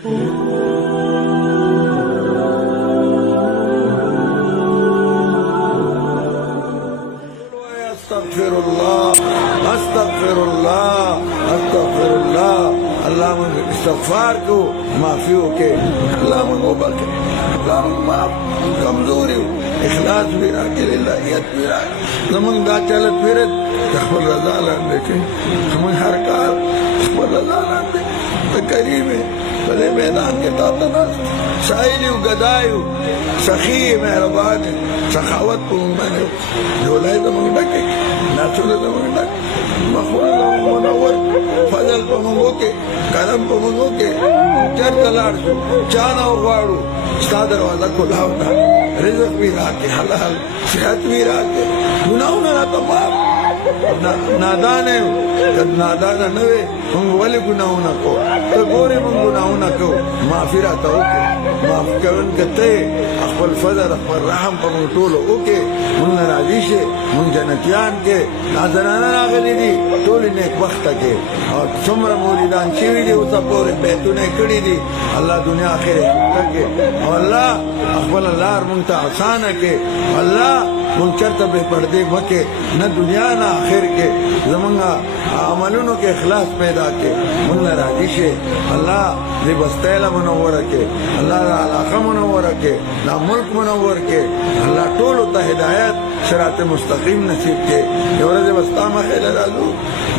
अस्तगफिरुल्लाह अस्तगफिरुल्लाह अस्तगफिरुल्लाह। अल्लाह मुझे इस्तगफार को माफी हो के अल्लाह मुझे बख्शे, अल्लाह मुझे माफ कमजोरी हो इखलास भी राखे लिल्लाहियत भी राखे नमन दा चलत फिरत खबर रजा लाने के हम हर कार खबर रजा लाने करीब है भले मैदान के तातना शायरी गदायु सखी मेहरबान सखावत को मैंने झोलाए तो मंगना के नाचोले तो मंगना मखबूल मुनव्वर फजल को मंगो के करम को मंगो के चर तलाड़ चाना उगाड़ू स्था दरवाजा खुला होता रिज़्क़ भी राके हलाल सेहत भी राके गुनाह ना तो माफ नादान है कद नादान नवे हम वाले गुनाह ना को तो गोरे मन गुनाह ना को माफी राता ओके माफ करन कते अखबल फजर अखबल रहम पर टोलो ओके मन राजी से मन जन्नतियान के नाजराना रागली दी टोली ने एक वक्त के और सुमर मौलिदान चीवी दी उस पूरे बैतूने कड़ी दी अल्लाह दुनिया आखिर के और अल्लाह अखबल अल्लाह मुंता आसान के अल्लाह मुन चरत बे पर्दे मके न दुनिया न आखिर के जमंगा अमलों के इखलास पैदा के मुन राजी से अल्लाह जी बस्तेला मुनव्वर के अल्लाह इलाका मुनव्वर के ना मुल्क मुनव्वर के अल्लाह टोल होता हिदायत शरात मुस्तकीम नसीब के योरज बस्ता मखेल राजू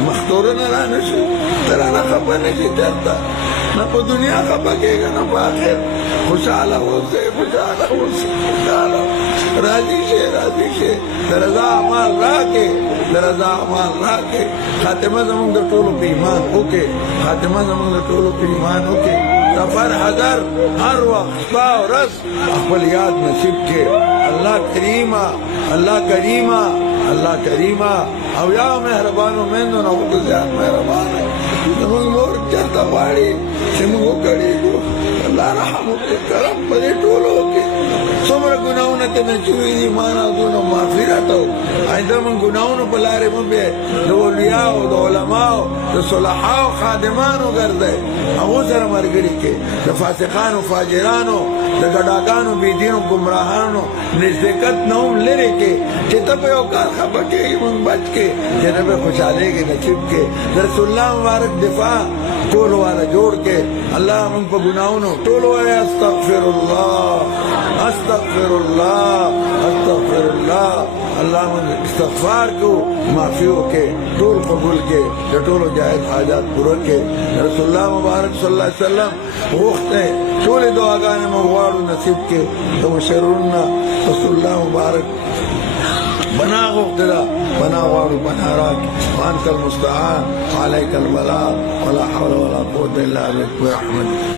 मखतूर न रानशी तराना खबर नहीं चलता न को दुनिया का बकेगा न आखिर खुशहाल हो से राजी से दरजा अमाल राके दरजा अमाल राके खातिमा जमंग टोलो पे ईमान ओके खातिमा जमंग टोलो पे ईमान ओके सफर हजर हर वक्त रस अखबल याद नसीब के अल्लाह करीमा अल्लाह करीमा अल्लाह करीमा अवया मेहरबानो मैं दो ना तो ज्यादा मेहरबान है जमंग मोर चलता बाड़ी सिमगो कड़ी को अल्लाह रहमत के करम बड़े टोलो के सुमर गुनाहों ने तेने चुई दी माना दोनों माफी रहता हो आइंदा मन गुनाहों ने बुलारे मुझे दो लियाओ दो उलमाओ दो सुलहाओ खादिमानो कर दे अबू सर मरगड़ी के दो फासिकानो फाजिरानो दो गडाकानो बीदिनो गुमराहानो निज़दिकत नौम लेरे के चितप योकार खबर के मन बच के जन्नत में खुशाले के नसीब के रसूलुल्लाह मुबारक दिफा टोलो वाला जोड़ के अल्लाह हम को गुनाहों नो टोलो है अस्तगफिरुल्लाह अस्तगफिरुल्लाह अस्तगफिरुल्लाह। अल्लाह मुझे इस्तगफार को माफी हो के टोल कबूल के टोलो जायज हाजात पूरा के रसूलुल्लाह मुबारक सल्लल्लाहु अलैहि वसल्लम वक्त है टोले दुआगाने मगवार नसीब के तो शरुन्ना रसूलुल्लाह मुबारक बना गुफ्तरा बना वारू बना राक मान कल मुस्तआन अलैकल बला वला हौला वला कुव्वता इल्ला बिल्लाह।